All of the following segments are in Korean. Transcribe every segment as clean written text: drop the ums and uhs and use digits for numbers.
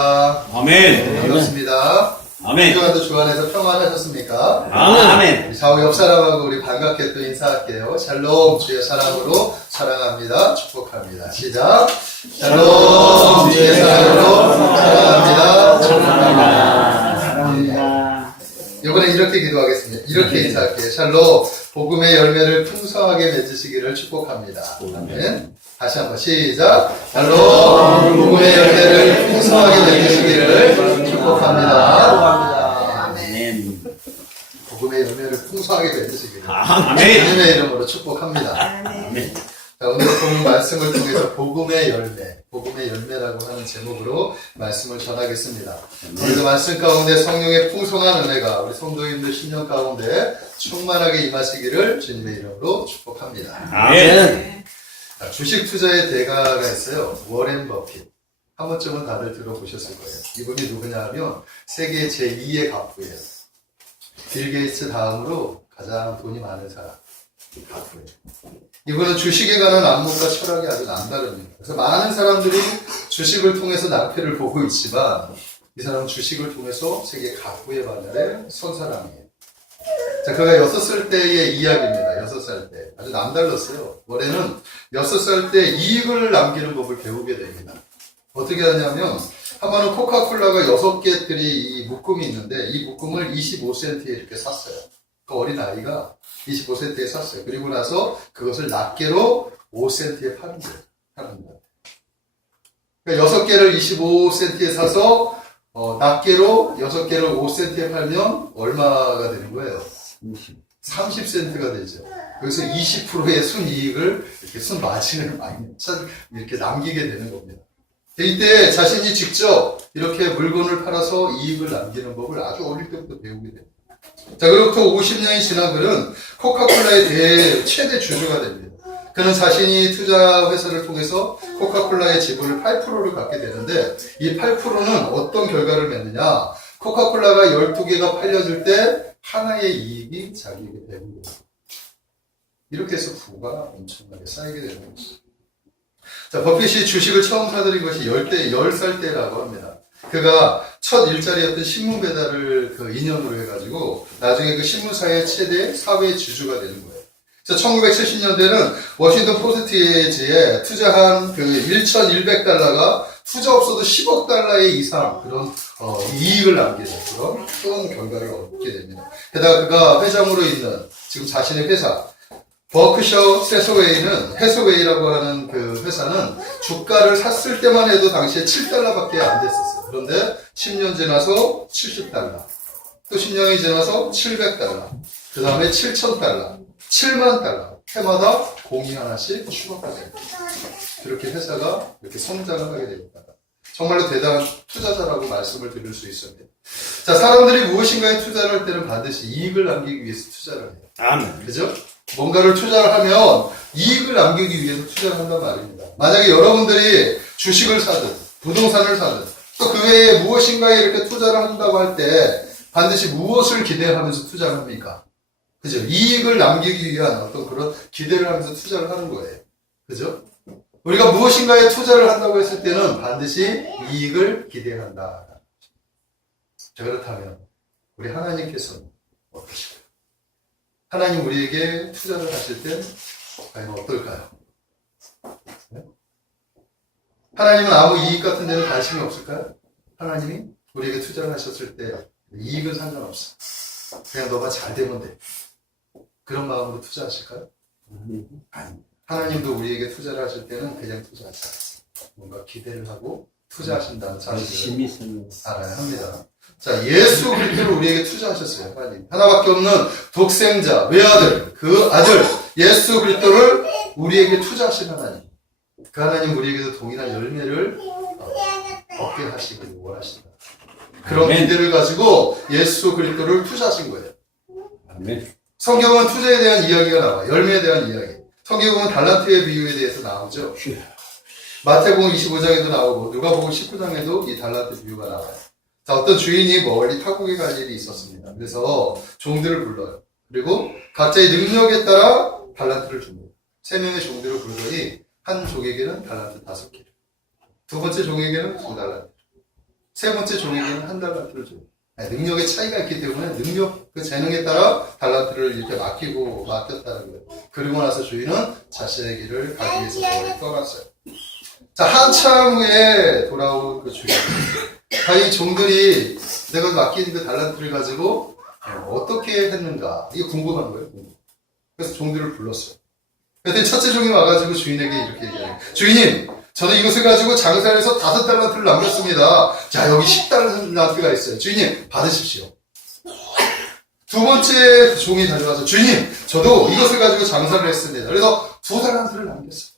아멘. 반갑습니다. 아멘. 한 주간도 주 안에서 평안하셨습니까? 아멘. 우리 좌우 옆 사람하고 우리 반갑게 또 인사할게요. 샬롬, 주의 사랑으로 사랑합니다. 축복합니다. 시작. 샬롬, 주의 사랑으로 사랑합니다. 축복합니다. 사랑합니다. 이번에 이렇게 기도하겠습니다. 이렇게 인사할게요. 샬롬, 복음의 열매를 풍성하게 맺으시기를 축복합니다. 아멘. 다시 한번 시작. 샬롬, 복음의 열매를 풍성하게 맺으시기를 축복합니다. 아멘. 복음의 열매를 풍성하게 맺으시기를 아멘. 주님의 이름으로 축복합니다. 아멘. 자, 오늘 본 말씀을 통해서 복음의 열매라고 하는 제목으로 말씀을 전하겠습니다. 오늘도 말씀 가운데 성령의 풍성한 은혜가 우리 성도님들 신령 가운데 충만하게 임하시기를 주님의 이름으로 축복합니다. 아멘. 자, 주식 투자의 대가가 있어요. 워렌 버핏. 한 번쯤은 다들 들어보셨을 거예요. 이분이 누구냐 하면 세계 제2의 가부예요. 빌 게이츠 다음으로 가장 돈이 많은 사람. 가부예요. 이분은 주식에 관한 안목과 철학이 아주 남다릅니다. 그래서 많은 사람들이 주식을 통해서 낭패를 보고 있지만 이 사람은 주식을 통해서 세계 가부의 바늘에 선 사람이에요. 자, 그가 6살 때의 이야기입니다. 6살 때. 아주 남달랐어요. 올해는 6살 때 이익을 남기는 법을 배우게 됩니다. 어떻게 하냐면, 한 번은 코카콜라가 6개들이 이 묶음이 있는데, 이 묶음을 25센트에 이렇게 샀어요. 그 어린 아이가 25센트에 샀어요. 그리고 나서 그것을 낱개로 5센트에 파는 거예요. 그러니까 6개를 25센트에 사서, 낱개로 6개를 5센트에 팔면 얼마가 되는 거예요? 30센트가 되죠. 그래서 20%의 순이익을 이렇게 순마진을 많이 이렇게 남기게 되는 겁니다. 이때 자신이 직접 이렇게 물건을 팔아서 이익을 남기는 법을 아주 어릴 때부터 배우게 됩니다. 자, 그로부터 50년이 지난 그는 코카콜라의 최대 주주가 됩니다. 그는 자신이 투자 회사를 통해서 코카콜라의 지분을 8%를 갖게 되는데 이 8%는 어떤 결과를 맺느냐? 코카콜라가 12개가 팔려질 때 하나의 이익이 자기에게 되는 거예요. 이렇게 해서 부가 엄청나게 쌓이게 되는 거죠. 자, 버핏이 주식을 처음 사들인 것이 10살 때라고 합니다. 그가 첫 일자리였던 신문 배달을 그 인연으로 해가지고 나중에 그 신문사의 최대 사회 주주가 되는 거예요. 그래서 1970년대는 워싱턴 포스트지에 투자한 그 1,100달러가 투자 없어도 10억 달러의 이상 그런 이익을 남기는 그런 큰 결과를 얻게 됩니다. 게다가 그가 회장으로 있는 지금 자신의 회사 버크셔 해서웨이라고 하는 그 회사는 주가를 샀을 때만 해도 당시에 7달러밖에 안 됐었어요. 그런데 10년 지나서 70달러, 또 10년이 지나서 700달러, 그 다음에 7,000달러, 7만 달러, 해마다 공이 하나씩 추가가 됩니다. 그렇게 회사가 이렇게 성장을 하게 됩니다. 정말로 대단한 투자자라고 말씀을 드릴 수 있습니다. 자, 사람들이 무엇인가에 투자를 할 때는 반드시 이익을 남기기 위해서 투자를 해요. 아멘. 그죠? 뭔가를 투자를 하면 이익을 남기기 위해서 투자를 한단 말입니다. 만약에 여러분들이 주식을 사든, 부동산을 사든, 또 그 외에 무엇인가에 이렇게 투자를 한다고 할 때 반드시 무엇을 기대하면서 투자를 합니까? 그죠? 이익을 남기기 위한 어떤 그런 기대를 하면서 투자를 하는 거예요. 그죠? 우리가 무엇인가에 투자를 한다고 했을 때는 반드시 이익을 기대한다. 자, 그렇다면 우리 하나님께서는 어떠실까요? 하나님 우리에게 투자를 하실 때 과연 어떨까요? 네? 하나님은 아무 이익 같은 데는 관심이 없을까요? 하나님이 우리에게 투자를 하셨을 때 이익은 상관없어. 그냥 너가 잘 되면 돼. 그런 마음으로 투자하실까요? 아니. 하나님도 우리에게 투자를 하실 때는 그냥 투자하지 않습니다. 뭔가 기대를 하고 투자하신다는 사실을 알아야 합니다. 자, 예수 그리스도를 우리에게 투자하셨어요. 하나님. 하나밖에 없는 독생자, 외아들, 그 아들 예수 그리스도를 우리에게 투자하신 하나님. 그 하나님 우리에게도 동일한 열매를 얻게 하시기를 원하신다. 그런 아멘. 기대를 가지고 예수 그리스도를 투자하신 거예요. 아멘. 성경은 투자에 대한 이야기가 나와요. 열매에 대한 이야기. 성경은 달란트의 비유에 대해서 나오죠. 마태복음 25장에도 나오고 누가복음 19장에도 이 달란트 비유가 나와요. 자, 어떤 주인이 멀리 타국에 갈 일이 있었습니다. 그래서 종들을 불러요. 그리고 각자의 능력에 따라 달란트를 줍니다. 3명의 종들을 부르더니 한 종에게는 달란트 5개, 두 번째 종에게는 2달란트, 세 번째 종에게는 한 달란트를 줘요. 능력의 차이가 있기 때문에 능력, 그 재능에 따라 달란트를 이렇게 맡겼다는 거예요. 그리고 나서 주인은 자신의 길을 가기 위해서 멀리 떠났어요. 자, 한참 후에 돌아온 그 주인. 이 종들이 내가 맡긴 그 달란트를 가지고 어떻게 했는가. 이게 궁금한 거예요. 그래서 종들을 불렀어요. 그랬더니 첫째 종이 와가지고 주인에게 이렇게 얘기해요. 주인님, 저는 이것을 가지고 장사를 해서 5달란트를 남겼습니다. 자, 여기 10달란트가 있어요. 주인님, 받으십시오. 두 번째 종이 달려와서, 주인님, 저도 이것을 가지고 장사를 했습니다. 그래서 2달란트를 남겼어요.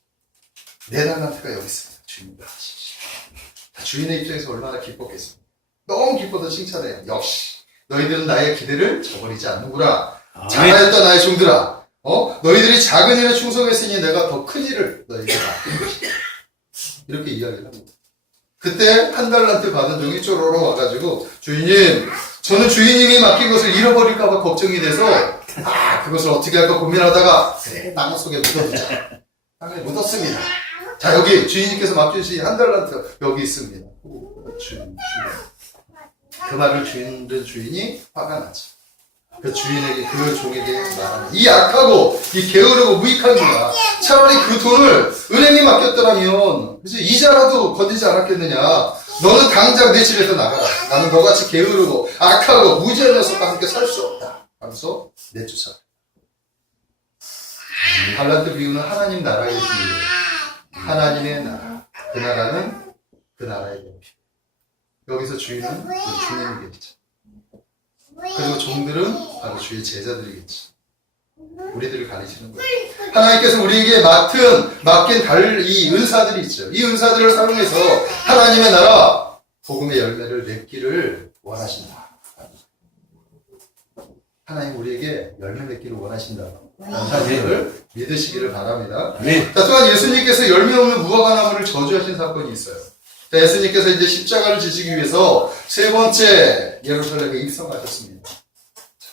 4달란트가 여기 있습니다. 주인님, 받으십시오. 주인의 입장에서 얼마나 기뻤겠습니까? 너무 기뻐서 칭찬해요. 역시, 너희들은 나의 기대를 저버리지 않는구나. 잘하였다, 나의 종들아. 너희들이 작은 일에 충성했으니 내가 더 큰 일을 너희에게 맡길 것이다. 이렇게 이야기를 합니다. 그때 1달란트 받은 종이 쪼로로 와가지고, 주인님, 저는 주인님이 맡긴 것을 잃어버릴까봐 걱정이 돼서, 그것을 어떻게 할까 고민하다가, 그래, 땅 속에 묻어두자. 땅에 묻었습니다. 자, 여기 주인님께서 맡겨주신 1달란트, 여기 있습니다. 주인. 그 말을 듣는 주인이 화가 나죠. 그 주인에게, 그 종에게 말하는 이 악하고 이 게으르고 무익한 자가 차라리 그 돈을 은행에 맡겼더라면 그치? 이자라도 건지지 않았겠느냐. 너는 당장 내 집에서 나가라. 나는 너같이 게으르고 악하고 무지한 녀석과 함께 살 수 없다 하면서 내쫓아. 달란트 비유는 하나님 나라의 비유예요. 하나님의 나라. 그 나라는 그 나라의 비유. 여기서 주인은 그 주님이겠죠. 그리고 종들은 바로 주의 제자들이겠지. 우리들을 가리시는 거예요. 하나님께서 우리에게 맡긴 이 은사들이 있죠. 이 은사들을 사용해서 하나님의 나라, 복음의 열매를 맺기를 원하신다. 하나님 우리에게 열매 맺기를 원하신다. 라는 사실을 믿으시기를 바랍니다. 자, 또한 예수님께서 열매 없는 무화과나무를 저주하신 사건이 있어요. 자, 예수님께서 이제 십자가를 지시기 위해서 세 번째 예루살렘에 입성하셨습니다.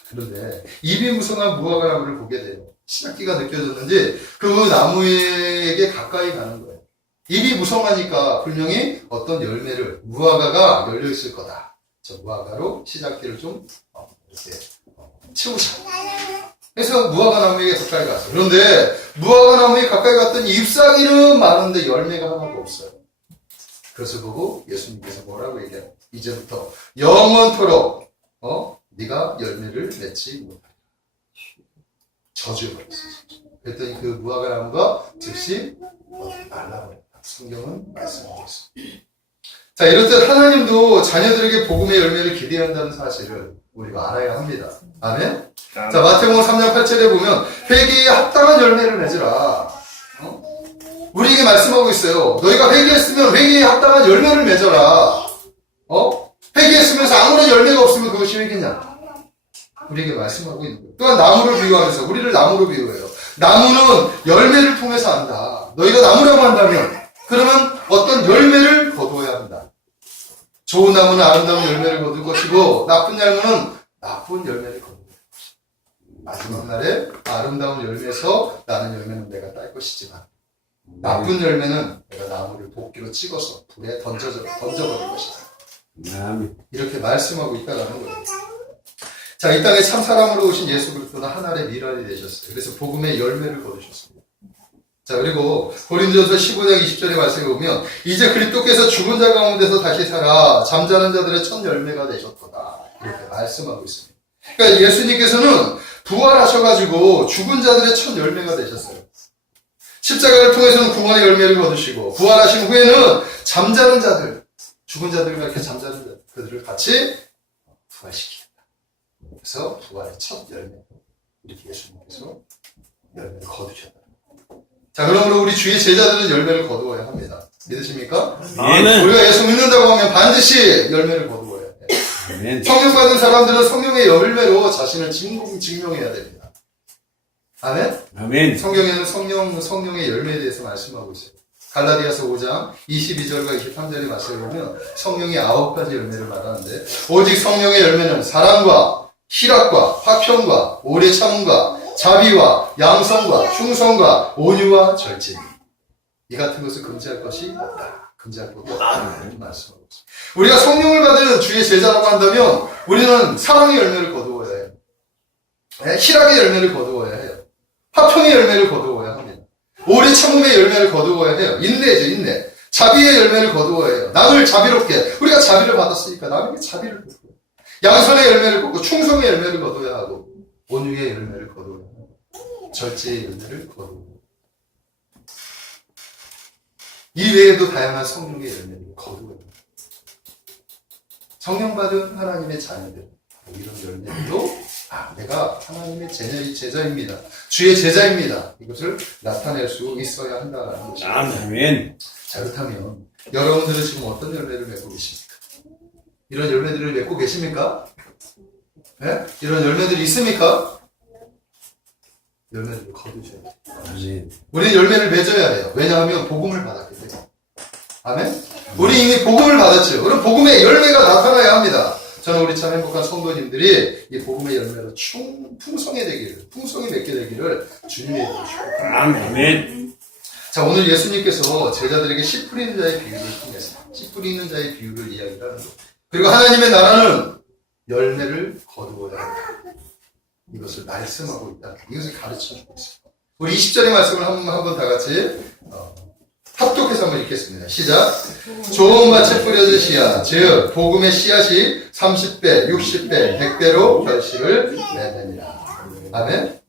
그런데 입이 무성한 무화과 나무를 보게 돼요. 신학기가 느껴졌는지 그 나무에게 가까이 가는 거예요. 입이 무성하니까 분명히 어떤 열매를, 무화과가 열려있을 거다. 저 무화과로 시작기를 좀 이렇게 채우자. 그래서 무화과 나무에게 가까이 갔어요. 그런데 무화과 나무에 가까이 갔더니 잎사귀는 많은데 열매가 하나도 없어요. 그것을 보고 예수님께서 뭐라고 얘기해요? 이제부터 영원토록 네가 열매를 맺지 못하리라. 저주해버렸어요. 그랬더니 그 무화과 나무가 즉시 말라버렸다. 성경은 말씀하고 있습니다. 자, 이렇듯 하나님도 자녀들에게 복음의 열매를 기대한다는 사실을 우리가 알아야 합니다. 아멘? 자, 마태복음 3장 8절에 보면 회개에 합당한 열매를 맺으라. 우리에게 말씀하고 있어요. 너희가 회개했으면 회개에 합당한 열매를 맺어라. 회개했으면서 아무런 열매가 없으면 그것이 회개냐? 우리에게 말씀하고 있는 거예요. 또한 나무를 비유하면서 우리를 나무로 비유해요. 나무는 열매를 통해서 안다. 너희가 나무라고 한다면 그러면 어떤 열매를 거두어야 한다. 좋은 나무는 아름다운 열매를 거둘 것이고 나쁜 나무는 나쁜 열매를 거둘 것이다. 마지막 날에 아름다운 열매에서 나는 열매는 내가 딸 것이지만 나쁜 열매는 내가 나무를 도끼로 찍어서 불에 던져버릴 것이다. 이렇게 말씀하고 있다는 거예요. 자, 이 땅에 참 사람으로 오신 예수 그리스도는 하늘의 미랄이 되셨어요. 그래서 복음의 열매를 거두셨습니다. 자, 그리고 고린도전서 15장 20절의 말씀에 보면 이제 그리스도께서 죽은 자 가운데서 다시 살아 잠자는 자들의 첫 열매가 되셨도다. 이렇게 말씀하고 있습니다. 그러니까 예수님께서는 부활하셔가지고 죽은 자들의 첫 열매가 되셨어요. 십자가를 통해서는 구원의 열매를 거두시고 부활하신 후에는 잠자는 자들, 죽은 자들과 이렇게 잠자는 자들, 그들을 같이 부활시키겠다. 그래서 부활의 첫 열매, 이렇게 예수님께서 열매를 거두셨다. 자, 그러므로 우리 주의 제자들은 열매를 거두어야 합니다. 믿으십니까? 아멘. 우리가 예수 믿는다고 하면 반드시 열매를 거두어야 해요. 성령 받은 사람들은 성령의 열매로 자신을 증명해야 됩니다. 아멘? 아멘. 성경에는 성령의 열매에 대해서 말씀하고 있어요. 갈라디아서 5장 22절과 23절의 말씀을 보면 성령의 9가지 열매를 말하는데 오직 성령의 열매는 사랑과 희락과 화평과 오래 참음과 자비와 양성과 충성과 온유와 절제니 이 같은 것을 금지할 것이 없다. 금지할 것도 없다. 말씀하고 있습니다. 우리가 성령을 받은 주의 제자라고 한다면 우리는 사랑의 열매를 거두어야 해요. 희락의 열매를 거두어야 해요. 화평의 열매를 거두어야 합니다. 오래 참음의 열매를 거두어야 해요. 인내죠, 인내. 자비의 열매를 거두어야 해요. 남을 자비롭게. 우리가 자비를 받았으니까 남에게 자비를 거두어야 해요. 양선의 열매를 거두고 충성의 열매를 거둬야 하고 온유의 열매를 거둬야 하고 절제의 열매를 거두고 이 외에도 다양한 성령의 열매를 거두어야 합니다. 성령 받은 하나님의 자녀들 이런 열매도 내가 하나님의 제자입니다. 주의 제자입니다. 이것을 나타낼 수 있어야 한다는 것입니다. 아멘. 자, 그렇다면 여러분들은 지금 어떤 열매를 맺고 계십니까? 이런 열매들을 맺고 계십니까? 네? 이런 열매들이 있습니까? 열매들을 거두셔야 돼요. 아멘. 우리는 열매를 맺어야 해요. 왜냐하면 복음을 받았기 때문에. 아멘? 우리 이미 복음을 받았죠. 그럼 복음의 열매가 나타나야 합니다. 저는 우리 참 행복한 성도님들이 이 복음의 열매로 풍성히 맺게 되기를 주님의 이름으로 축복합니다. 아멘. 자, 오늘 예수님께서 제자들에게 씨 뿌리는 자의 비유를 통해서 씨 뿌리는 자의 비유를 이야기를 하는 것. 그리고 하나님의 나라는 열매를 거두어야 한다. 이것을 말씀하고 있다. 이것을 가르쳐주고 있습니다. 우리 20절의 말씀을 한번 다 같이 합독해서 한번 읽겠습니다. 시작. 좋은 밭에 뿌려진 씨앗, 즉 복음의 씨앗이 30배, 60배, 100배로 결실을 맺느니라. 아멘.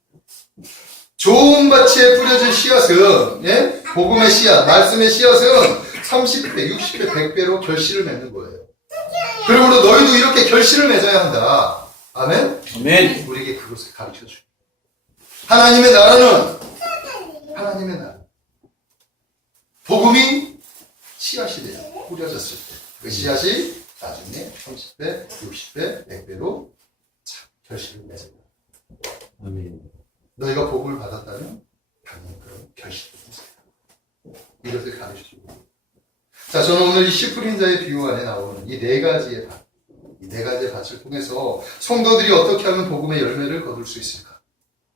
좋은 밭에 뿌려진 씨앗은 복음의 씨앗, 말씀의 씨앗은 30배, 60배, 100배로 결실을 맺는 거예요. 그러므로 너희도 이렇게 결실을 맺어야 한다. 아멘. 아멘. 우리에게 그것을 가르쳐줘. 하나님의 나라는 복음이 씨앗이 돼요. 뿌려졌을 때. 그 씨앗이 나중에 30배, 60배, 100배로 결실을 맺어요. 아멘. 너희가 복음을 받았다면 당연히 그런 결실을 맺어요. 이것을 가르쳐주고. 자, 저는 오늘 이 씨 뿌린 자의 비유 안에 나오는 이 네 가지의 밭, 이 네 가지의 밭을 통해서 성도들이 어떻게 하면 복음의 열매를 거둘 수 있을까?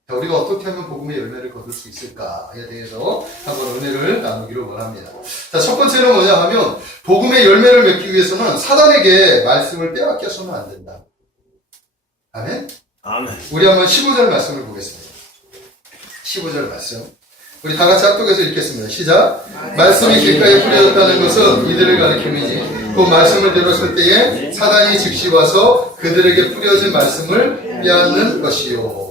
자, 우리가 어떻게 하면 복음의 열매를 거둘 수 있을까에 대해서 한번 은혜를 나누기를 원합니다. 자, 첫 번째는 뭐냐 하면 복음의 열매를 맺기 위해서는 사단에게 말씀을 빼앗겨서는 안 된다. 아멘? 아멘. 우리 한번 15절 말씀을 보겠습니다. 15절 말씀. 우리 다 같이 합독해서 읽겠습니다. 시작. 말씀이 길가에 뿌려졌다는 것은 이들을 가리킴이니 그 말씀을 들었을 때에 사단이 즉시 와서 그들에게 뿌려진 말씀을 빼앗는 것이요.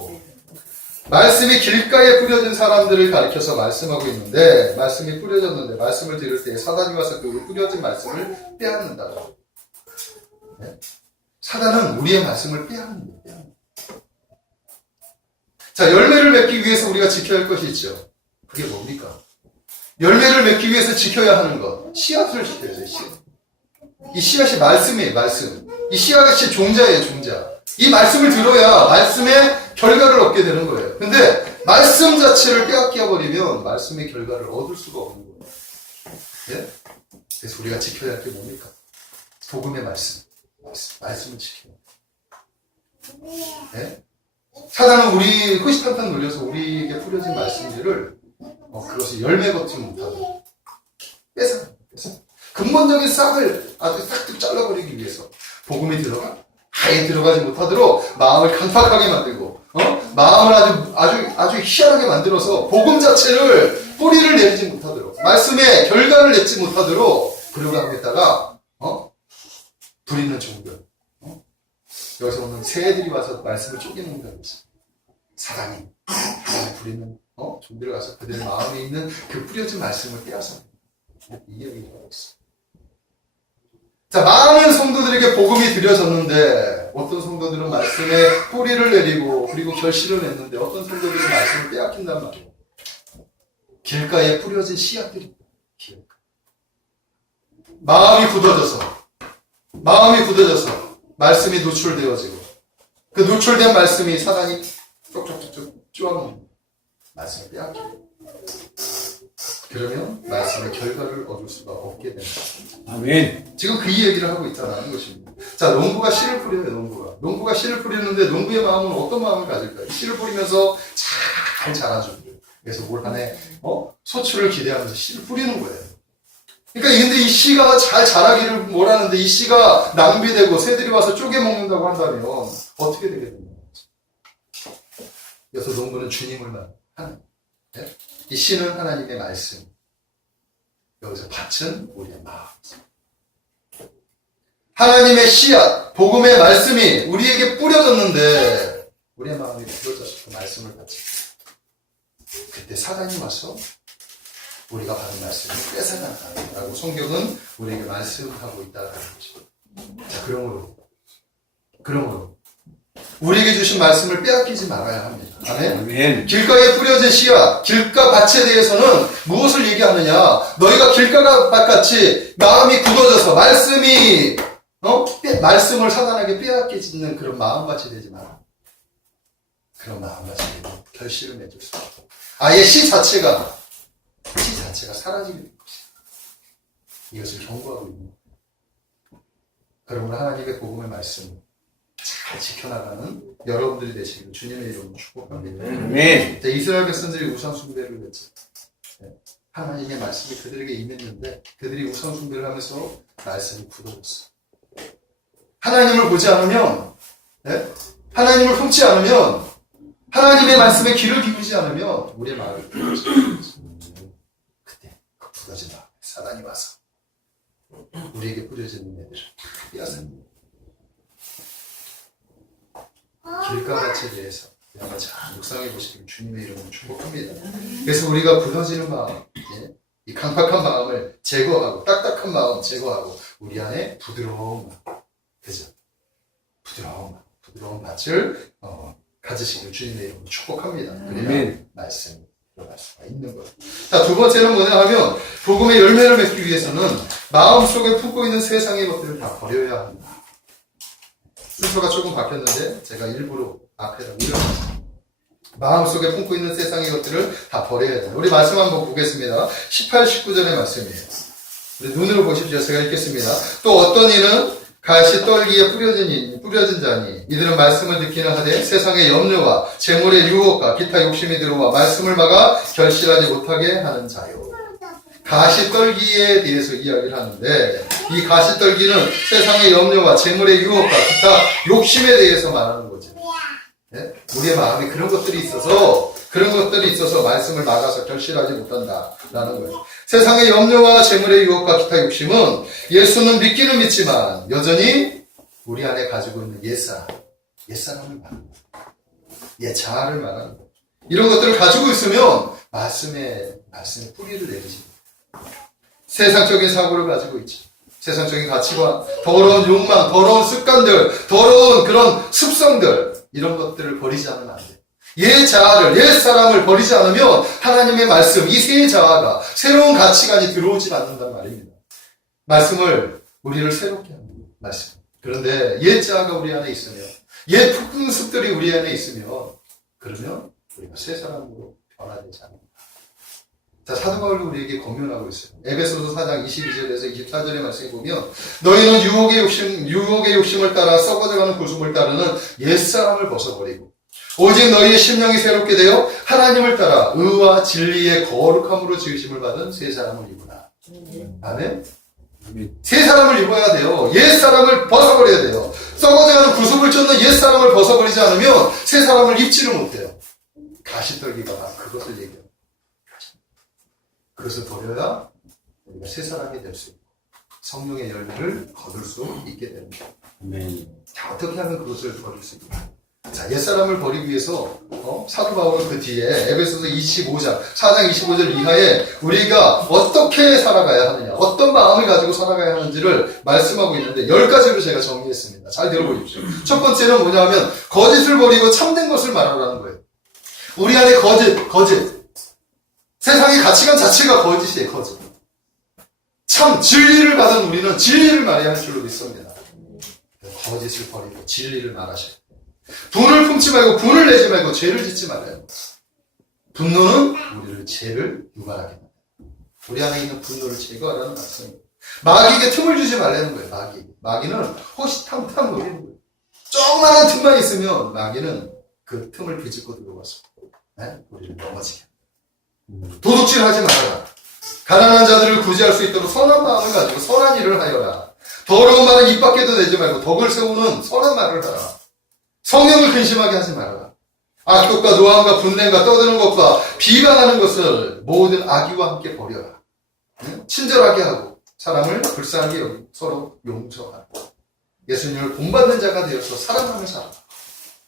말씀이 길가에 뿌려진 사람들을 가리켜서 말씀하고 있는데 말씀이 뿌려졌는데 말씀을 들을 때에 사단이 와서 그 뿌려진 말씀을 빼앗는다고. 네? 사단은 우리의 말씀을 빼앗는 거예요. 자, 열매를 맺기 위해서 우리가 지켜야 할 것이 있죠. 그게 뭡니까? 열매를 맺기 위해서 지켜야 하는 것. 씨앗을 지켜야죠, 씨앗. 이 씨앗이 말씀이에요, 말씀. 이 씨앗이 종자예요, 종자. 이 말씀을 들어야 말씀의 결과를 얻게 되는 거예요. 근데 말씀 자체를 빼앗겨버리면 말씀의 결과를 얻을 수가 없는 거예요. 예? 그래서 우리가 지켜야 할 게 뭡니까? 복음의 말씀. 말씀을 지켜야 돼요. 예? 사단은 우리 흐시탄탄 놀려서 우리에게 뿌려진 말씀들을 그것을 열매 걷지 못하도록 뺏어. 근본적인 싹을 아주 싹둑 잘라버리기 위해서 복음이 아예 들어가지 못하도록 마음을 강팍하게 만들고 마음을 아주 희한하게 만들어서 복음 자체를 뿌리를 내리지 못하도록 말씀의 결과를 내지 못하도록 그러고 하겠다가 부리는 종들 여기서 오늘 새들이 와서 말씀을 쫓기는 경우가 있어요. 사단이 부리는 종들을 가서 그들의 마음에 있는 그 뿌려진 말씀을 빼앗아 이 얘기가 있어요. 자, 많은 성도들에게 복음이 드려졌는데 어떤 성도들은 말씀에 뿌리를 내리고 그리고 결실을 냈는데 어떤 성도들은 말씀을 빼앗긴단 말이에요. 길가에 뿌려진 씨앗들이 마음이 굳어져서 말씀이 노출되어지고 그 노출된 말씀이 사단이 쪽쪽쪽쪽 쪼아놓는 말씀을 빼앗기고 그러면 말씀의 결과를 얻을 수가 없게 된다. 아멘. 지금 그 얘기를 하고 있다는 것입니다. 자, 농부가 씨를 뿌려요, 농부가 씨를 뿌리는데 농부의 마음은 어떤 마음을 가질까요? 씨를 뿌리면서 잘 자라주고 그래서 올 한해 소출을 기대하면서 씨를 뿌리는 거예요. 그러니까 근데 이 씨가 잘 자라기를 뭐라는데 이 씨가 낭비되고 새들이 와서 쪼개먹는다고 한다면 어떻게 되겠느냐. 그래서 농부는 주님을 하는. 네? 이 씨는 하나님의 말씀. 여기서 밭은 우리의 마음. 하나님의 씨앗, 복음의 말씀이 우리에게 뿌려졌는데 우리의 마음이 뿌려져서 그 말씀을 받지. 그때 사단이 와서 우리가 받은 말씀을 뺏어간다라고 성경은 우리에게 말씀하고 있다는 거죠. 자, 그러므로 우리에게 주신 말씀을 빼앗기지 말아야 합니다. 아멘. 아멘. 길가에 뿌려진 씨앗, 길가 밭에 대해서는 무엇을 얘기하느냐? 너희가 길가 밭같이 마음이 굳어져서 말씀을 사단에게 빼앗기는 그런 마음같이 되지 마라. 그런 마음같이 되고 결실을 맺을 수 없고 아예 씨 자체가 사라지게 된 것이다. 이것을 경고하고 있는 거예요. 그러므로 하나님의 복음의 말씀을 잘 지켜나가는 여러분들이 되시기를 주님의 이름으로 축복합니다. 아멘. 이스라엘 백성들이 우상 숭배를 했죠. 하나님의 말씀이 그들에게 임했는데 그들이 우상 숭배를 하면서 말씀이 굳어졌어. 하나님을 보지 않으면, 하나님을 품지 않으면, 하나님의 말씀에 귀를 기울이지 않으면 우리의 마음을 굳어져. 그때 그 굳어진 마음에 사단이 와서 우리에게 뿌려지는 애들을 빼앗습니다. 길가밭에 대해서 한번 잘 묵상해 보시길 주님의 이름으로 축복합니다. 그래서 우리가 굳어지는 마음, 이 강팍한 마음을 제거하고 딱딱한 마음 제거하고 우리 안에 부드러운 마음, 그죠? 부드러운 밭을 가지시길 주님의 이름으로 축복합니다. 그래야 말씀이 들어갈 수가 있는 거예요. 자, 두 번째는 뭐냐 하면 복음의 열매를 맺기 위해서는 마음속에 품고 있는 세상의 것들을 다 버려야 합니다. 순서가 조금 바뀌었는데 제가 일부러 앞에다 올려놨습니다. 마음속에 품고 있는 세상의 것들을 다 버려야 돼요. 우리 말씀 한번 보겠습니다. 18, 19절의 말씀이에요. 우리 눈으로 보십시오. 제가 읽겠습니다. 또 어떤 이는 가시 떨기에 뿌려진 자니 이들은 말씀을 듣기는 하되 세상의 염려와 재물의 유혹과 기타 욕심이 들어와 말씀을 막아 결실하지 못하게 하는 자요. 가시 떨기에 대해서 이야기를 하는데 이 가시 떨기는 세상의 염려와 재물의 유혹과 기타 욕심에 대해서 말하는 거죠. 네? 우리의 마음에 그런 것들이 있어서 말씀을 막아서 결실하지 못한다라는 거예요. 세상의 염려와 재물의 유혹과 기타 욕심은 예수는 믿기는 믿지만 여전히 우리 안에 가지고 있는 옛사람을 말하는 거예요. 옛 자아를 말하는 거예요. 이런 것들을 가지고 있으면 말씀에 뿌리를 내리지. 세상적인 사고를 가지고 있죠. 세상적인 가치관, 더러운 욕망, 더러운 습관들, 더러운 그런 습성들, 이런 것들을 버리지 않으면 안 돼요. 옛 자아를, 옛 사람을 버리지 않으면 하나님의 말씀, 이 새 자아가, 새로운 가치관이 들어오지 않는단 말입니다. 말씀을, 우리를 새롭게 하는 말씀. 그런데 옛 자아가 우리 안에 있으면, 옛 습들이 우리 안에 있으면, 그러면 우리가 새 사람으로 변화되지 않는다. 자, 사도 바울이 우리에게 권면하고 있어요. 에베소서 4장 22절에서 24절의 말씀에 보면 너희는 유혹의 욕심을 따라 썩어져가는 구습을 따르는 옛사람을 벗어버리고 오직 너희의 심령이 새롭게 되어 하나님을 따라 의와 진리의 거룩함으로 지으심을 받은 새 사람을 입으라. 아멘? 새 사람을 입어야 돼요. 옛 사람을 벗어버려야 돼요. 썩어져가는 구습을 쫓는 옛 사람을 벗어버리지 않으면 새 사람을 입지를 못해요. 가시떨기가 그것을 얘기해요. 그것을 버려야 우리가 새 사람이 될 수 있고 성령의 열매를 거둘 수 있게 됩니다. 자, 어떻게 하면 그것을 버릴 수 있을까? 자, 옛사람을 버리기 위해서 사도 바울은 그 뒤에 에베소서 25장 4장 25절 이하에 우리가 어떻게 살아가야 하느냐, 어떤 마음을 가지고 살아가야 하는지를 말씀하고 있는데 10가지로 제가 정리했습니다. 잘 들어보십시오. 첫 번째는 뭐냐 하면 거짓을 버리고 참된 것을 말하라는 거예요. 우리 안에 거짓 세상의 가치관 자체가 거짓이에요, 거짓. 참, 진리를 받은 우리는 진리를 말해야 할 줄로 믿습니다. 거짓을 버리고 진리를 말하셔야 돼요. 분을 품지 말고, 분을 내지 말고, 죄를 짓지 말아요. 분노는 우리를 죄를 유발하게 합니다. 우리 안에 있는 분노를 제거하라는 말씀입니다. 마귀에게 틈을 주지 말라는 거예요, 마귀는 호시탐탐 노리는 거예요. 조그마한 틈만 있으면 마귀는 그 틈을 비집고 들어와서 우리를 넘어지게 합니다. 도둑질 하지 말아라. 가난한 자들을 구제할 수 있도록 선한 마음을 가지고 선한 일을 하여라. 더러운 말은 입 밖에도 내지 말고 덕을 세우는 선한 말을 하라. 성령을 근심하게 하지 말아라. 악독과 노함과 분냄과 떠드는 것과 비방하는 것을 모든 악의와 함께 버려라. 친절하게 하고 사람을 불쌍하게 여기고 서로 용서하라. 예수님을 본받는 자가 되어서 사랑하며 살아라.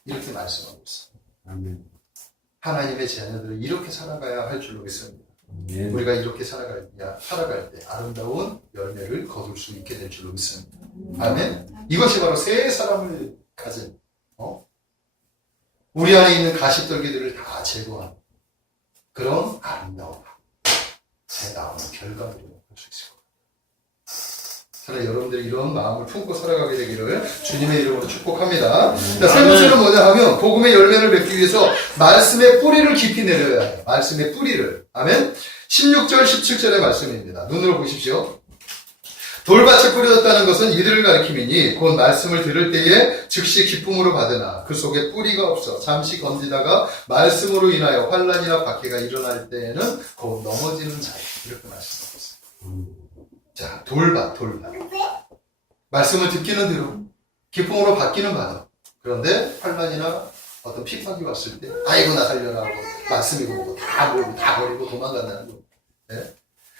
이렇게 말씀하고 있어요. 아멘. 하나님의 자녀들은 이렇게 살아가야 할 줄로 믿습니다. 아멘. 우리가 이렇게 살아갈 때 아름다운 열매를 거둘 수 있게 될 줄로 믿습니다. 아멘. 이것이 바로 새 사람을 가진 우리 안에 있는 가시떨기들을 다 제거한 그런 아름다운 새 나오는 결과를 볼 수 있을 겁니다. 저는 여러분들이 이런 마음을 품고 살아가게 되기를 주님의 이름으로 축복합니다. 자, 세 번째는 뭐냐 하면 복음의 열매를 맺기 위해서 말씀의 뿌리를 깊이 내려야 해요. 말씀의 뿌리를. 아멘. 16절 17절의 말씀입니다. 눈으로 보십시오. 돌밭에 뿌려졌다는 것은 이들을 가리킴이니 곧 말씀을 들을 때에 즉시 기쁨으로 받으나 그 속에 뿌리가 없어 잠시 건지다가 말씀으로 인하여 환난이나 박해가 일어날 때에는 곧 넘어지는 자예요. 이렇게 말씀하고 있어요. 자, 돌밭. 말씀을 듣기는 들어 기쁨으로 받기는 받아. 그런데 환난이나 어떤 핍박이 왔을 때 아이고 나 살려라 하고 말씀이 보고 다 버리고 도망간다는 거. 네?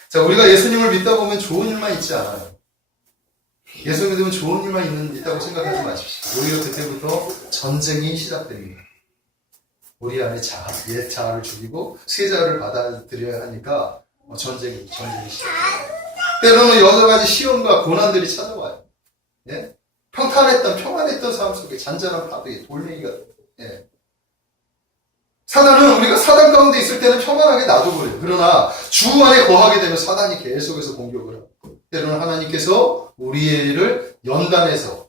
자, 우리가 예수님을 믿다 보면 좋은 일만 있지 않아요. 예수 믿으면 좋은 일만 있다고 생각하지 마십시오. 오히려 그때부터 전쟁이 시작됩니다. 우리 안에 옛 자아를 죽이고 새 자아를 받아들여야 하니까 전쟁이 시작돼요. 때로는 여러 가지 시험과 고난들이 찾아와요. 예? 평안했던 삶 속에 잔잔한 바위에 돌멩이가 예. 사단은 우리가 사단 가운데 있을 때는 평안하게 놔둬버려요. 그러나 주 안에 거하게 되면 사단이 계속해서 공격을 하고 때로는 하나님께서 우리를 연단해서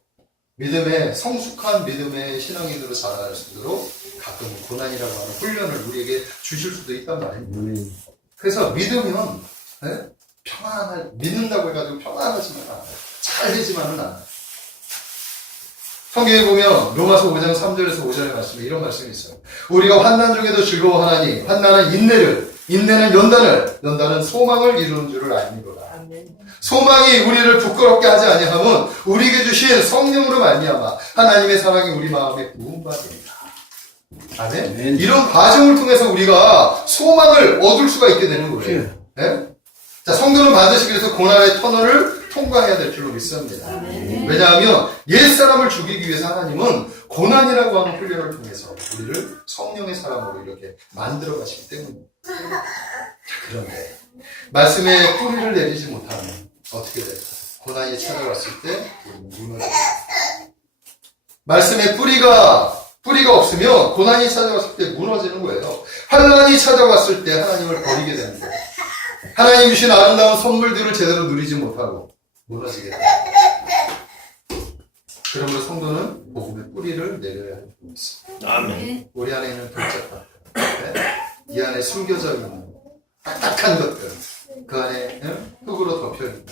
성숙한 믿음의 신앙인으로 자라날 수 있도록 가끔 고난이라고 하는 훈련을 우리에게 주실 수도 있단 말입니다. 그래서 믿으면 믿는다고 해가지고 평안하지만 않아요. 잘 되지만은 않아요. 성경에 보면 로마서 5장 3절에서 5절의 말씀에 이런 말씀이 있어요. 우리가 환난 중에도 즐거워하나니 환난은 인내를, 인내는 연단을, 연단은 소망을 이루는 줄을 알미로라. 소망이 우리를 부끄럽게 하지 아니하면 우리에게 주신 성령으로 말미암아 하나님의 사랑이 우리 마음에 부은 바 됩니다. 아멘. 이런 과정을 통해서 우리가 소망을 얻을 수가 있게 되는 거예요. 네? 자, 성도는 반드시 그래서 고난의 터널을 통과해야 될 줄로 믿습니다. 왜냐하면 옛사람을 죽이기 위해서 하나님은 고난이라고 하는 훈련을 통해서 우리를 성령의 사람으로 이렇게 만들어 가시기 때문입니다. 자, 그런데 말씀에 뿌리를 내리지 못하면 어떻게 될까요? 고난이 찾아왔을 때 우리는 무너져요. 말씀에 뿌리가 없으면 고난이 찾아왔을 때 무너지는 거예요. 환난이 찾아왔을 때 하나님을 버리게 되는 거예요. 하나님 주신 아름다운 선물들을 제대로 누리지 못하고 무너지게 됩니다. 그러므로 성도는 복음의 뿌리를 내려야 할 필요가 있습니다. 아멘. 우리 안에 있는 돌짝밭, 이 안에 숨겨져 있는 딱딱한 것들, 그 안에 흙으로 덮여 있는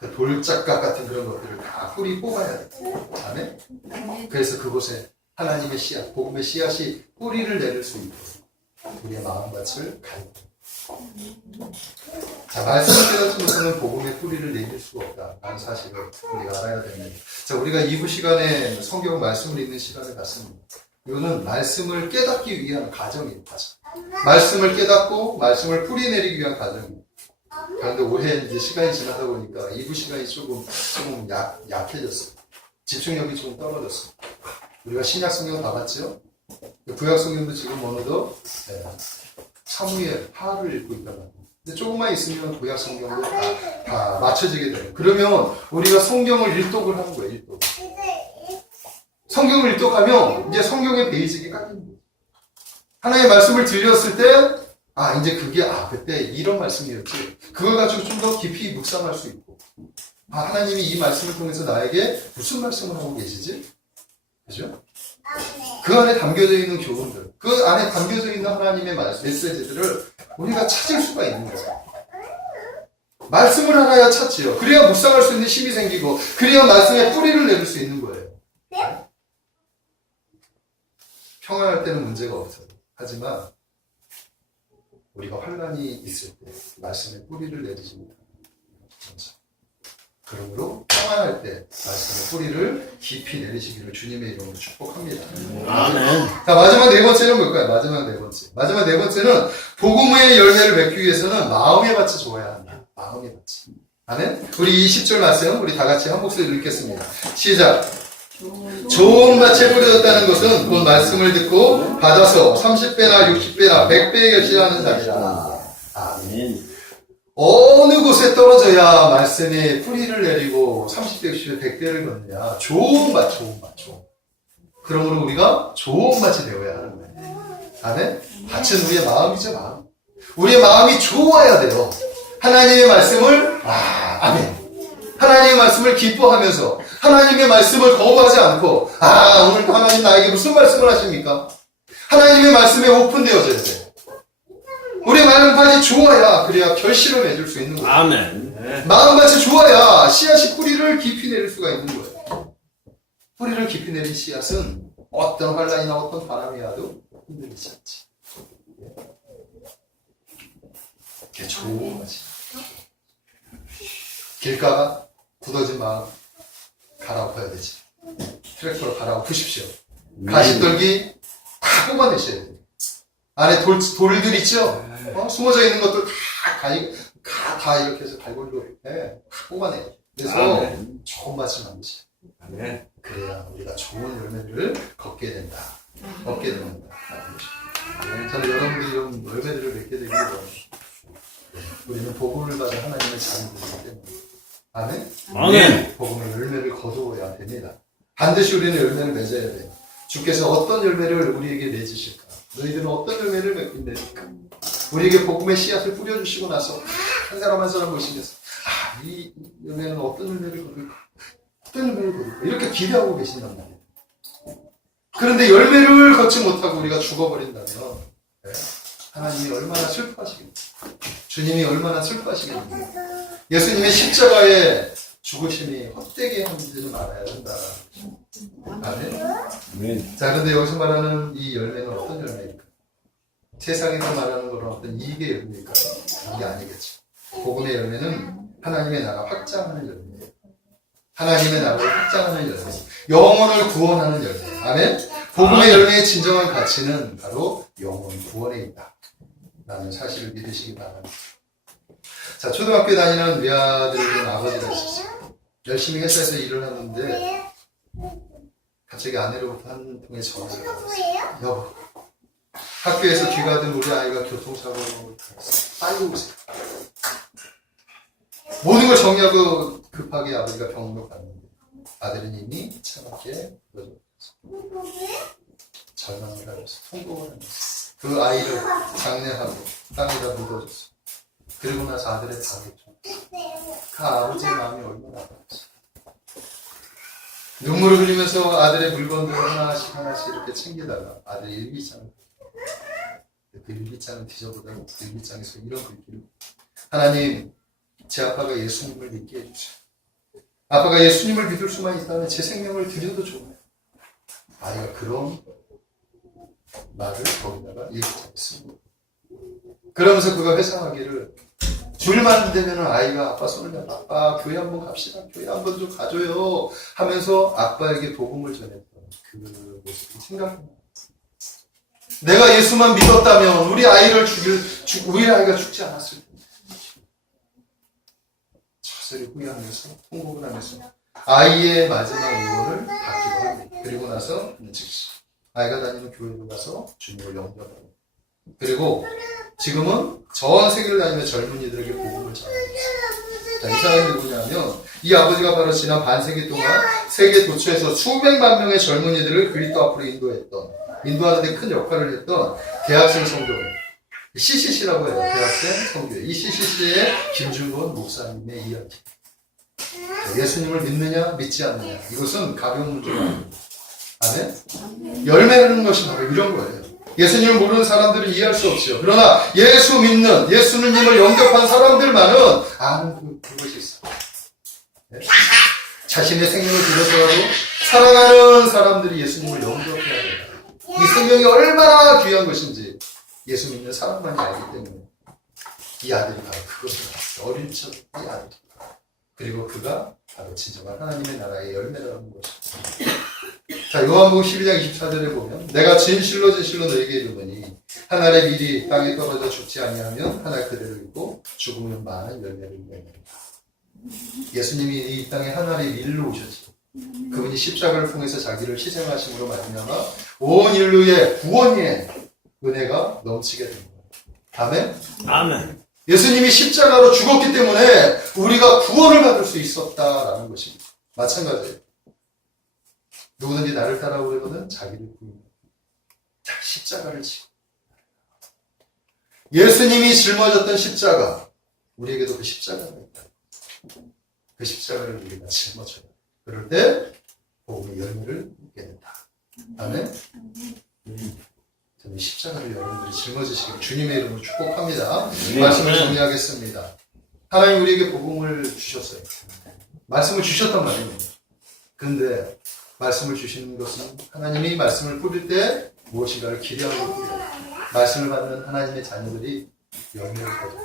그 돌짝각 같은 그런 것들을 다 뿌리 뽑아야 돼요. 아멘. 그래서 그곳에 하나님의 씨앗, 복음의 씨앗이 뿌리를 내릴 수 있도록 우리의 마음밭을 갈고. 자, 말씀을 깨닫지 못하면 복음의 뿌리를 내릴 수가 없다라는 사실을 우리가 알아야 됩니다. 자, 우리가 2부 시간에 성경 말씀을 읽는 시간을 갖습니다. 이거는 말씀을 깨닫기 위한 과정이에요. 말씀을 깨닫고 말씀을 뿌리 내리기 위한 과정입니다. 그런데 올해 이제 시간이 지나다 보니까 2부 시간이 조금 약해졌어요. 집중력이 좀 떨어졌어요. 우리가 신약 성경 다 봤죠? 구약 성경도 지금 어느덧 사무엘, 하를 읽고 있단 말이에요. 근데 조금만 있으면 구약 성경도 다 맞춰지게 돼요. 그러면 우리가 성경을 일독을 하는 거예요. 일독. 성경을 일독하면 이제 성경의 베이직이 깔립니다. 하나님의 말씀을 들렸을 때 이제 그게 그때 이런 말씀이었지. 그걸 가지고 좀 더 깊이 묵상할 수 있고 하나님이 이 말씀을 통해서 나에게 무슨 말씀을 하고 계시지? 그죠? 그 안에 담겨져 있는 교훈들, 그 안에 담겨져 있는 하나님의 메시지들을 우리가 찾을 수가 있는 거예요. 말씀을 알아야 찾지요. 그래야 묵상할 수 있는 힘이 생기고, 그래야 말씀에 뿌리를 내릴 수 있는 거예요. 평안할 때는 문제가 없어요. 하지만 우리가 환란이 있을 때 말씀에 뿌리를 내리십니다. 그러므로 평안할 때 말씀의 뿌리를 깊이 내리시기를 주님의 이름으로 축복합니다. 아멘. 자, 마지막 네 번째는 뭘까요? 마지막 네 번째는 복음의 열매를 맺기 위해서는 마음의 밭이 좋아야 한다. 마음의 밭이. 아멘? 우리 20절 말씀 우리 다 같이 한 목소리로 읽겠습니다. 시작. 좋은 밭에 뿌려졌다는 것은 곧 말씀을 듣고 받아서 30배나 60배나 100배에 결실하는 자리라. 아멘. 어느 곳에 떨어져야 말씀에 뿌리를 내리고 30배, 60배, 100배를 걷느냐. 좋은 밭. 그러므로 우리가 좋은 밭이 되어야 하는 거예요. 아멘? 밭은 우리의 마음이죠, 마음. 우리의 마음이 좋아야 돼요. 하나님의 말씀을, 아멘. 하나님의 말씀을 기뻐하면서 하나님의 말씀을 거부하지 않고, 오늘 하나님 나에게 무슨 말씀을 하십니까? 하나님의 말씀에 오픈되어져야 돼요. 우리 마음밭이 좋아야 그래야 결실을 맺을 수 있는 거예요. 아멘. 마음밭이 좋아야 씨앗이 뿌리를 깊이 내릴 수가 있는 거예요. 뿌리를 깊이 내린 씨앗은 어떤 환란이나 어떤 바람이 와도 흔들리지 않지. 이게 좋은 거지. 길가가 굳어진 마음 갈아엎어야 되지. 트랙터로 갈아엎으십시오. 가시떨기 다 뽑아내셔야 돼요. 안에 돌들 있죠? 숨어져 있는 것들 다 이렇게 해서 갈고리로 다 뽑아내요. 그래서 아멘. 좋은 맛을 만드시. 아멘. 그래야 우리가 좋은 열매를 얻게 된다. 얻게 됩니다. 저는 여러분들이 이런 열매들을 맺게 되기를 원합니다. 우리는 복음을 받은 하나님의 자녀들이기 때문에. 아멘? 아멘. 복음의 열매를 거두어야 됩니다. 반드시 우리는 열매를 맺어야 돼요. 주께서 어떤 열매를 우리에게 맺으실까? 너희들은 어떤 열매를 맺긴 맺을까? 우리에게 복음의 씨앗을 뿌려주시고 나서 한 사람 한 사람 보시면서 이 열매는 어떤 열매를 거둘까? 어떤 열매를 거둘까? 이렇게 기대하고 계신단 말이에요. 그런데 열매를 걷지 못하고 우리가 죽어버린다면 하나님이 얼마나 슬퍼하시겠습니까? 주님이 얼마나 슬퍼하시겠습니까? 예수님의 십자가의 죽으심이 헛되게 하지 말아야 된다. 아멘. 아멘. 자, 근데 여기서 말하는 이 열매는 어떤 열매일까? 세상에서 말하는 그런 어떤 이익의 열매일까? 이게 아니겠죠. 복음의 열매는 하나님의 나라 확장하는 열매예요. 하나님의 나라를 확장하는 열매. 영혼을 구원하는 열매. 아멘. 복음의 열매의 진정한 가치는 바로 영혼 구원에 있다. 라는 사실을 믿으시기 바랍니다. 자, 초등학교 다니는 외아들을 둔 아버지가 있었어요. 열심히 회사에서 일을 하는데 갑자기 아내로부터 한 통의 전화를 받았어요. 여보, 학교에서 귀가 든 우리 아이가 교통사고로 당했어요. 빨리 오세요. 모든 걸 정리하고 급하게 아버지가 병원으로 갔는데 아들은 이미 차 밖에 묻어졌어요. 절망을 하면서 통곡을 하면서 그 아이를 장례하고 땅에다 묻어줬어요. 그리고 나서 아들의 방했죠. 그 아버지의 마음이 얼마나 아팠어요. 눈물을 흘리면서 아들의 물건들을 하나씩 이렇게 챙기다가 아들의 일기장을 그 일기장을 뒤져보다가 그 일기장에서 이런 글귀를 하나님, 제 아빠가 예수님을 믿게 해주세요. 아빠가 예수님을 믿을 수만 있다면 제 생명을 드려도 좋아요. 아이가 그런 말을 거기다가 일기장에 씁니다. 그러면서 그가 회상하기를 줄만 되면 아이가 아빠 손을 잡고 아빠 교회 한번 갑시다. 교회 한번 좀 가줘요. 하면서 아빠에게 복음을 전했던 그 모습이 생각나요. 내가 예수만 믿었다면 우리 아이가 죽지 않았을 텐데. 저절히 후회하면서 통곡을 하면서 아이의 마지막 유언을 받기도 합니다. 그리고 나서 즉시 아이가 다니는 교회로 가서 주님을 영접합니다. 그리고 지금은 전 세계를 다니며 젊은이들에게 복음을 전하고 있습니다. 자, 이 사람이 누구냐면 이 아버지가 바로 지난 반세기 동안 세계 도처에서 수백만 명의 젊은이들을 그리스도 앞으로 인도하는 데 큰 역할을 했던 대학생 선교회, CCC라고 해요. 대학생 선교회. 이 CCC의 김준건 목사님의 이야기. 예수님을 믿느냐 믿지 않느냐, 이것은 가벼운 문제가 아닙니다. 아멘? 열매라는 것이 바로 이런 거예요. 예수님을 모르는 사람들은 이해할 수 없지요. 그러나 예수 믿는, 예수님을 영접한 사람들만은 아는 그것이 있어요. 네? 자신의 생명을 들여서라도 사랑하는 사람들이 예수님을 영접해야 돼요. 이 생명이 얼마나 귀한 것인지 예수 믿는 사람만이 알기 때문에 이 아들이 바로 그것을 알았어요. 어릴 적 이 아들. 그리고 그가 바로 진정한 하나님의 나라의 열매라는 것입니다. 자, 요한복음 12장 24절에 보면 내가 진실로 너에게 이르노니 한 알의 밀이 땅에 떨어져 죽지 아니하면 한 알 그대로 있고 죽으면 많은 열매를 맺는다. 예수님이 이 땅에 한 알의 밀로 오셨지. 그분이 십자가를 통해서 자기를 희생하심으로 말미암아 온 인류의 구원의 은혜가 넘치게 된 거예요. 아멘? 아멘. 예수님이 십자가로 죽었기 때문에 우리가 구원을 받을 수 있었다라는 것입니다. 마찬가지예요. 누구든지 나를 따라오려거든 자기를 부인하고 십자가를 지고 예수님이 짊어졌던 십자가 우리에게도 그 십자가가 있다. 그 십자가를 우리가 짊어져야 돼. 그럴 때 복음의 열매를 맺게 된다. 아멘? 저는 십자가를 여러분들이 짊어지시길 주님의 이름으로 축복합니다. 말씀을 정리하겠습니다. 하나님 우리에게 복음을 주셨어요. 말씀을 주셨단 말이에요. 근데 말씀을 주시는 것은 하나님이 말씀을 뿌릴 때 무엇인가를 기대하는 겁니다. 말씀을 받는 하나님의 자녀들이 열매를 거두고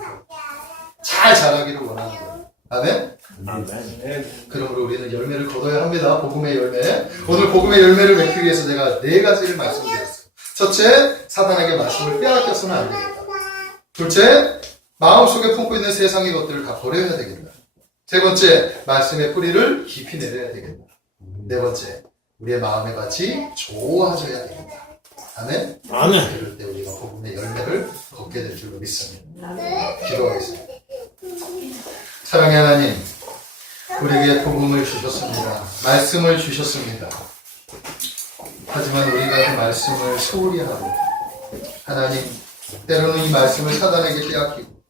잘 자라기를 원하는 거예요. 아멘? 아멘. 그러므로 우리는 열매를 거둬야 합니다. 복음의 열매. 오늘 복음의 열매를 맺기 위해서 제가 4가지를 말씀드렸어요. 첫째, 사단에게 말씀을 빼앗겨서는 안 되겠다. 둘째, 마음속에 품고 있는 세상의 것들을 다 버려야 되겠다. 세 번째, 말씀의 뿌리를 깊이 내려야 되겠다. 네 번째, 우리의 마음의 밭이 좋아져야 되겠다. 아멘? 아멘. 그럴 때 우리가 복음의 열매를 걷게 될 줄로 믿습니다. 기도하겠습니다. 사랑의 하나님, 우리에게 복음을 주셨습니다. 말씀을 주셨습니다. 하지만 우리가 그 말씀을 소홀히 하고 하나님, 때로는 이 말씀을 사단에게 빼앗기고